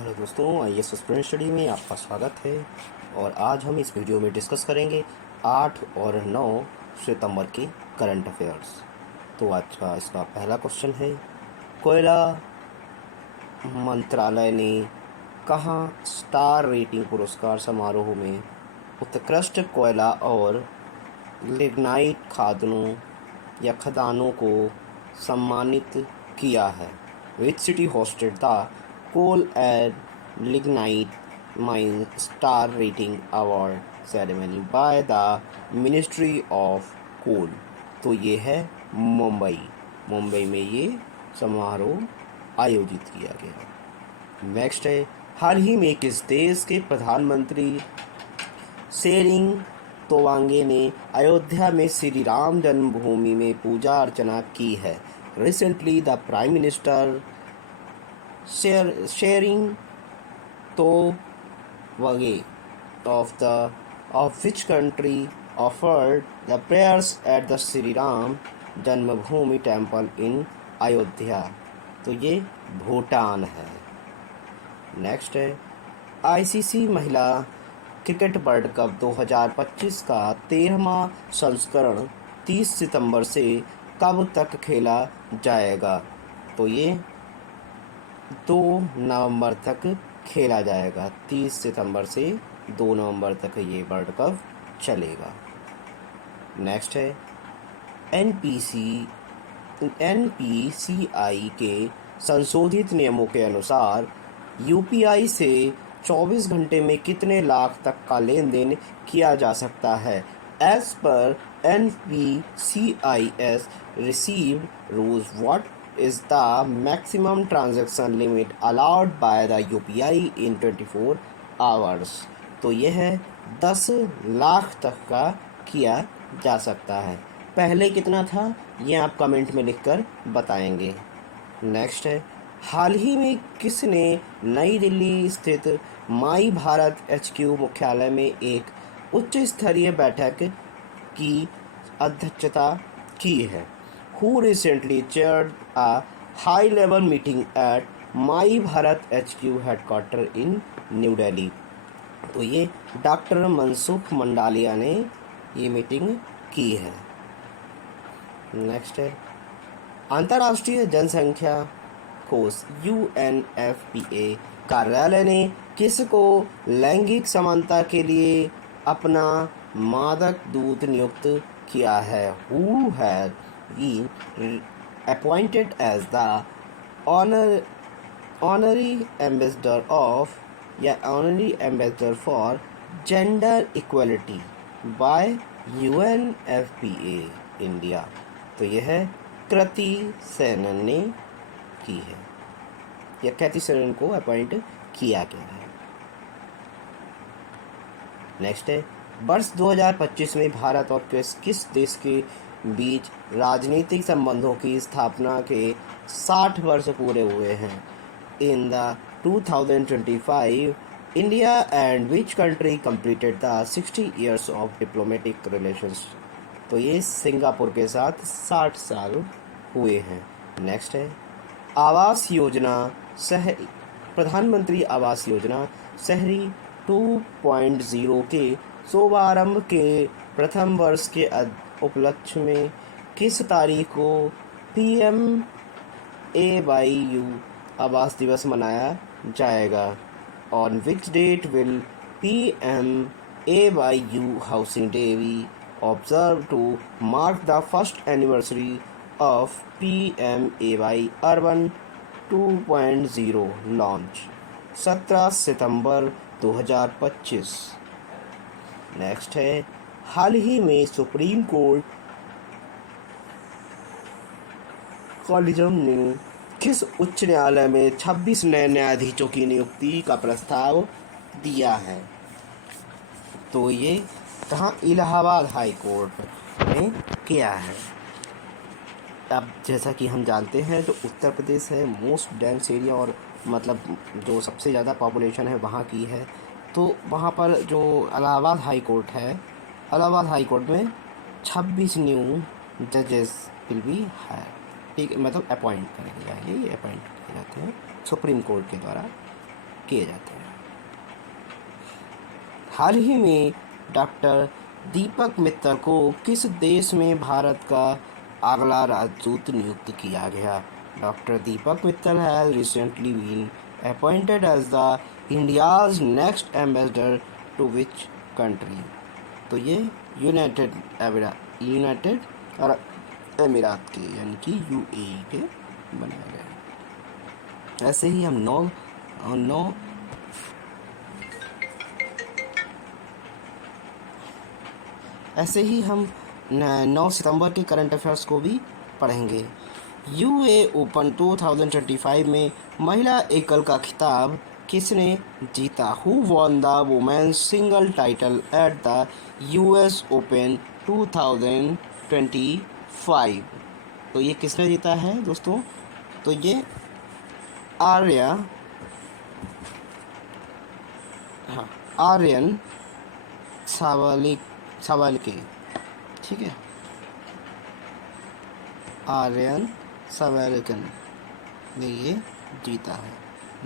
Hello दोस्तों, IAS aspirant study में आपका स्वागत है। और आज हम इस वीडियो में डिस्कस करेंगे 8 और 9 सितंबर के करंट अफेयर्स। तो आज का इसका पहला क्वेश्चन है, कोयला मंत्रालय ने कहाँ स्टार रेटिंग पुरस्कार समारोह में उत्कृष्ट कोयला और लिग्नाइट खादों या खदानों को सम्मानित किया है? Which city hosted the coal and lignite mine star rating award ceremony by the ministry of coal? तो ये है मुंबई में ये समारोह आयोजित किया गया। नेक्स्ट है, हाल ही में किस देश के प्रधानमंत्री शेरिंग तोवांगे ने अयोध्या में श्री राम जन्मभूमि में पूजा अर्चना की है? Recently the prime minister Tshering Tobgay of which country offered the prayers at the Sri Ram Janmabhoomi temple in Ayodhya? तो ये भूटान है। नेक्स्ट है, आईसीसी महिला क्रिकेट वर्ल्ड कप 2025 का 13वां संस्करण 30 सितंबर से कब तक खेला जाएगा? तो ये 2 नवंबर तक खेला जाएगा। 30 सितंबर से 2 नवंबर तक ये वर्ल्ड कप चलेगा। नेक्स्ट है, एनपीसीआई के संशोधित नियमों के अनुसार यूपीआई से 24 घंटे में कितने लाख तक का लेन देन किया जा सकता है? As per NPCI's received rules, what is the maximum transaction limit allowed by the UPI in 24 hours? तो यह है 10 लाख तक का किया जा सकता है। पहले कितना था ये आप कमेंट में लिखकर बताएंगे। नेक्स्ट है, हाल ही में किसने नई दिल्ली स्थित माई भारत HQ मुख्यालय में एक उच्च स्तरीय बैठक की अध्यक्षता की है? Who recently chaired a high-level meeting at my Bharat HQ headquarter in new Delhi? तो ये डॉक्टर मनसुख मंडालिया ने ये मीटिंग की है। नेक्स्ट है, अंतर्राष्ट्रीय जनसंख्या कोष UNFPA कार्यालय ने किसको लैंगिक समानता के लिए अपना मादक दूत नियुक्त किया है? Who has been appointed as the honorary ambassador for gender equality by UNFPA India? तो यह है कृति सेनन ने की है, या कृति सेनन को अपॉइंट किया गया है। नेक्स्ट है, वर्ष 2025 में भारत और किस देश के बीच राजनीतिक संबंधों की स्थापना के 60 वर्ष पूरे हुए हैं? In the 2025 India and which country completed the 60 years of diplomatic relations? तो ये सिंगापुर के साथ 60 साल हुए हैं। नेक्स्ट है, आवास योजना शहरी प्रधानमंत्री आवास योजना शहरी 2.0 के शुभारंभ के प्रथम वर्ष के उपलक्ष्य में किस तारीख को PMAYU आवास दिवस मनाया जाएगा? On which date will PMAYU housing day be observed to mark the first anniversary of PMAY Urban 2.0 launch? 17 September 2025। Next है, हाल ही में सुप्रीम कोर्ट कॉलेजियम ने किस उच्च न्यायालय में 26 नए न्यायाधीशों की नियुक्ति का प्रस्ताव दिया है? तो ये कहाँ? इलाहाबाद हाई कोर्ट ने किया है। अब जैसा कि हम जानते हैं, जो उत्तर प्रदेश है मोस्ट डेंस एरिया और मतलब जो सबसे ज़्यादा पॉपुलेशन है वहाँ की है। तो वहाँ पर जो इलाहाबाद हाई कोर्ट है, इलाहाबाद हाई कोर्ट में 26 न्यू जजेस विल बी है, ठीक, मतलब अपॉइंट करेंगे, ये अपॉइंट किए जाते हैं सुप्रीम कोर्ट के द्वारा किए जाते हैं। हाल ही में डॉक्टर दीपक मित्तल को किस देश में भारत का अगला राजदूत नियुक्त किया गया? Doctor Deepak Mittal has recently been appointed as the India's next ambassador to which country? तो ये यूनाइटेड अरब अमीरात के यानी कि यूएई के बनाए गए हैं। ऐसे ही हम नौ ऐसे ही हम 9 सितंबर के करंट अफेयर्स को भी पढ़ेंगे। यूए ओपन 2025 में महिला एकल का खिताब किसने जीता? Who won the women's single title at the US open 2025? तो ये किसने जीता है दोस्तों? तो ये आर्यन सावलिके, ठीक है, आर्यन सावलिकन ने ये जीता है।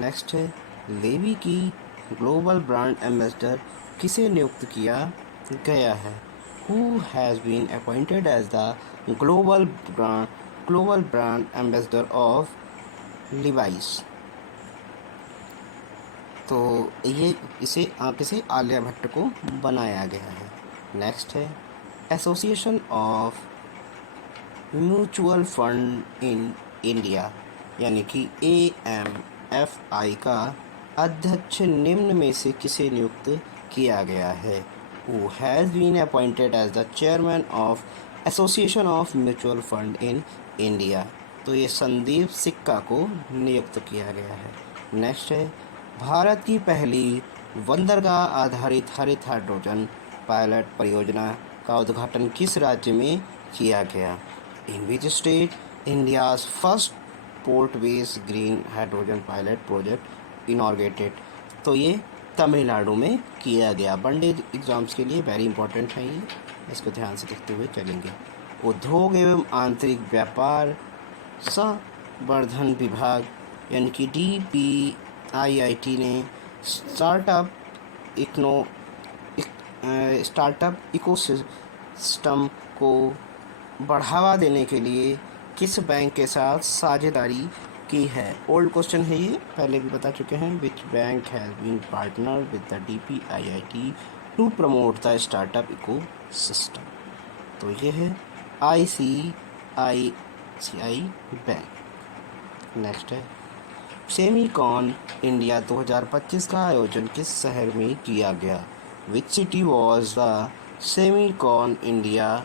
नेक्स्ट है, लेवी की ग्लोबल ब्रांड एम्बेसडर किसे नियुक्त किया गया है? Who has been appointed as the global brand ambassador of Levi's? तो ये इसे आलिया भट्ट को बनाया गया है। नेक्स्ट है, association of mutual fund in India यानी कि AMFI का अध्यक्ष निम्न में से किसे नियुक्त किया गया है? Who has been appointed as the chairman of association of mutual fund in India? तो ये संदीप सिक्का को नियुक्त किया गया है। नेक्स्ट है, भारत की पहली बंदरगाह आधारित हरित हाइड्रोजन पायलट परियोजना का उद्घाटन किस राज्य में किया गया? In which state India's first port based green hydrogen pilot project inaugurated? तो ये तमिलनाडु में किया गया। वनडे एग्जाम्स के लिए वेरी इंपॉर्टेंट है ये, इसको ध्यान से देखते हुए चलेंगे। उद्योग एवं आंतरिक व्यापार संवर्धन विभाग यानी कि DPIIT ने स्टार्टअप इकोसिस्टम को बढ़ावा देने के लिए किस बैंक के साथ साझेदारी की है? ओल्ड क्वेश्चन है ये, पहले भी बता चुके हैं। Which bank has been partner with the DPIIT to promote the startup ecosystem? तो ये है ICICI बैंक। नेक्स्ट है, सेमीकॉन इंडिया 2025 का आयोजन किस शहर में किया गया? Which city was the semicon India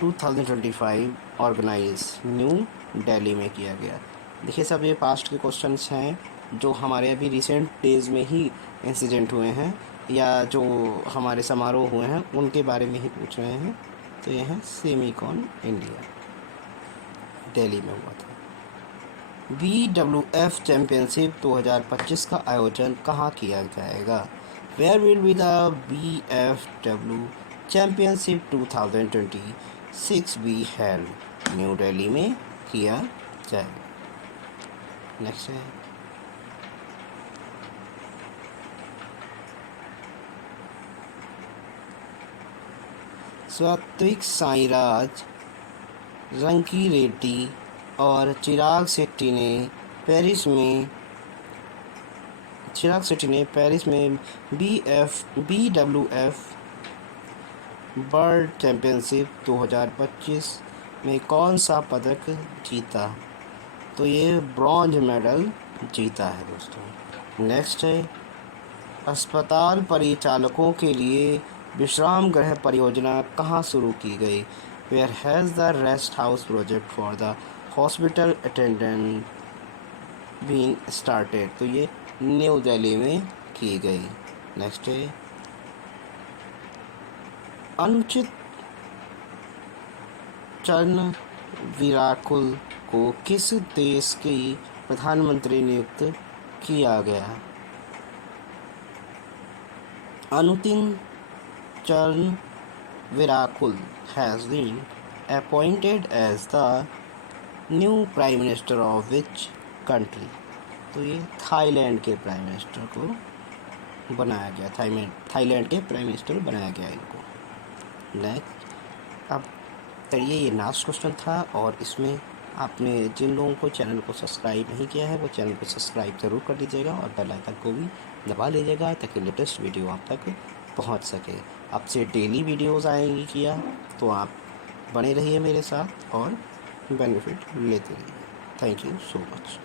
2025 organise? New Delhi में किया गया। देखिए सब ये पास्ट के क्वेश्चंस हैं जो हमारे अभी रिसेंट डेज में ही इंसिडेंट हुए हैं या जो हमारे समारोह हुए हैं उनके बारे में ही पूछ रहे हैं। तो ये है सेमीकॉन इंडिया, दिल्ली में हुआ था। BWF चैम्पियनशिप 2025 का आयोजन कहाँ किया जाएगा? Where will be the BFW championship 2026 be held? New Delhi में किया जाएगा। नेक्स्ट है, सात्विक साईराज रंकीरेड्डी और चिराग शेट्टी ने पेरिस में BWF वर्ल्ड चैम्पियनशिप 2025 में कौन सा पदक जीता? तो ये ब्रॉन्ज मेडल जीता है दोस्तों। नेक्स्ट है, अस्पताल परिचालकों के लिए विश्राम गृह परियोजना कहाँ शुरू की गई? Where has the rest house project for the hospital attendant been started? तो ये न्यू दिल्ली में की गई। नेक्स्ट है, अनुचित चरण विराकुल को किस देश की प्रधानमंत्री नियुक्त किया गया? Anutin Charnvirakul has been appointed as the new prime minister of which country? तो ये थाईलैंड के प्राइम मिनिस्टर को बनाया गया, थाईलैंड के प्राइम मिनिस्टर बनाया गया इनको। नेक्स्ट, अब चलिए ये लास्ट क्वेश्चन था, और इसमें आपने जिन लोगों को चैनल को सब्सक्राइब नहीं किया है वो चैनल को सब्सक्राइब ज़रूर कर लीजिएगा और बेल आइकन को भी दबा लीजिएगा ताकि लेटेस्ट वीडियो आप तक पहुंच सके। आपसे डेली वीडियोस आएंगी किया, तो आप बने रहिए मेरे साथ और बेनिफिट लेते रहिए। Thank you so much.